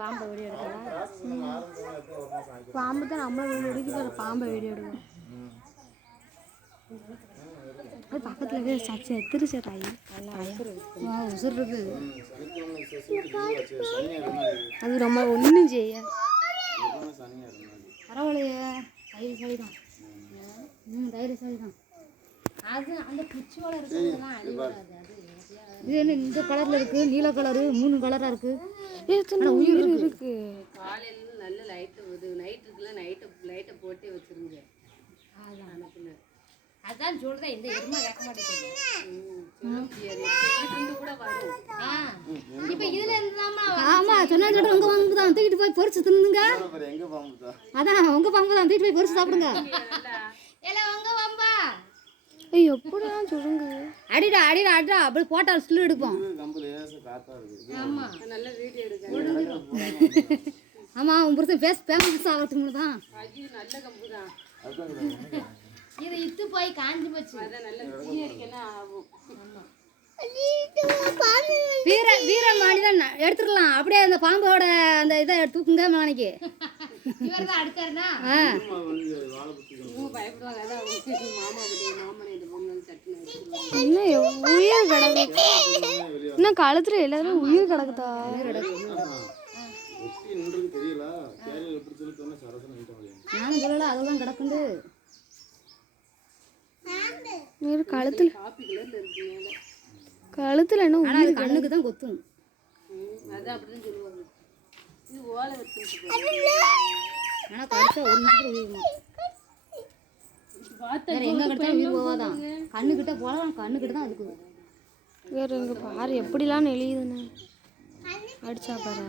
பாம்பை வீடியோ எடுக்கலாம். பாம்பு தான் நம்மள வீடியோ எடுக்க பாம்பை வீடியோ எடுக்கும். அது பக்கத்துல சாட்சி திருச்சாயி உசுர் இருக்கு. அது ரொம்ப ஒன்றும் செய்ய பரவாயில்லையே. தைரியசாலி தான். தைரியசாலி தான். அது அந்த குச்சியோட இருக்கிறதெல்லாம் அழிவாது. இது என்ன இந்த கலர்ல இருக்கு, நீல கலரு 3 கலரா இருக்கு. உயிர் இருக்கு. காலையில நல்ல லைட் நைட்டுக்குள்ள லைட்டை போட்டே வச்சிருங்க. அதான் சொல்றேன், இந்த எருமை கேட்க மாட்டேங்குது. கூட வரும். இப்ப இதுல இருந்தாமா? ஆமா சொன்னா சொல்றேன். உங்க பாம்பு தான் தூக்கிட்டு போய் பொரிச்சு தின்னுங்க. அதான் உங்க பாம்பு தான் தூக்கிட்டு போய் பொரிச்சு சாப்பிடுங்க. உங்க பாம்பா? ஐயோ எப்படிதான் சொல்லுங்க. அடிடா அடிடா அடிடா அப்படி போட்டால் ஸ்லு எடுப்போம். ஆமா நல்ல வீடியோ எடுக்க. ஆமா உன் புருஷன் ஃபேமஸ் ஆகிறதுக்கு தான். நல்ல கம்பு தான். இது இத்து போய் காஞ்சி போச்சு. அதான் நல்ல சீனரிக்கெல்லாம் ஆகும். வீரமாணி தான் எடுத்துடலாம். அப்படியே அந்த பாம்போட அந்த இதை தூக்குங்க மாணிக்கு. இவர் தான் அடுக்காருனா பயப்படுவாங்க. அதான் மாமனை இது பொண்ணு சட்டுன்னு உயிர் கிடக்கு. இன்னும் கழுத்துல எல்லாரும் உயிர் கிடக்குதா? நானும் சொல்லல அதெல்லாம் கிடக்குண்டு. கழுத்துல கழுத்துல என்ன உயிர்? கண்ணுக்கு தான் கொத்தும். அதான் அப்படிதான் சொல்லுவாங்க. இது ஓலை வச்சு ஆனா கழுத்த ஒரு நிமிஷத்துல உயிர் வேற எங்க கிட்ட உயிர் போவாதான். கண்ணுக்கிட்ட போகலாம், கண்ணுக்கிட்ட தான் அதுக்கு வேற எங்க பாரு எப்படிலாம் நெளியுதுன்னு அடிச்சா பாரு.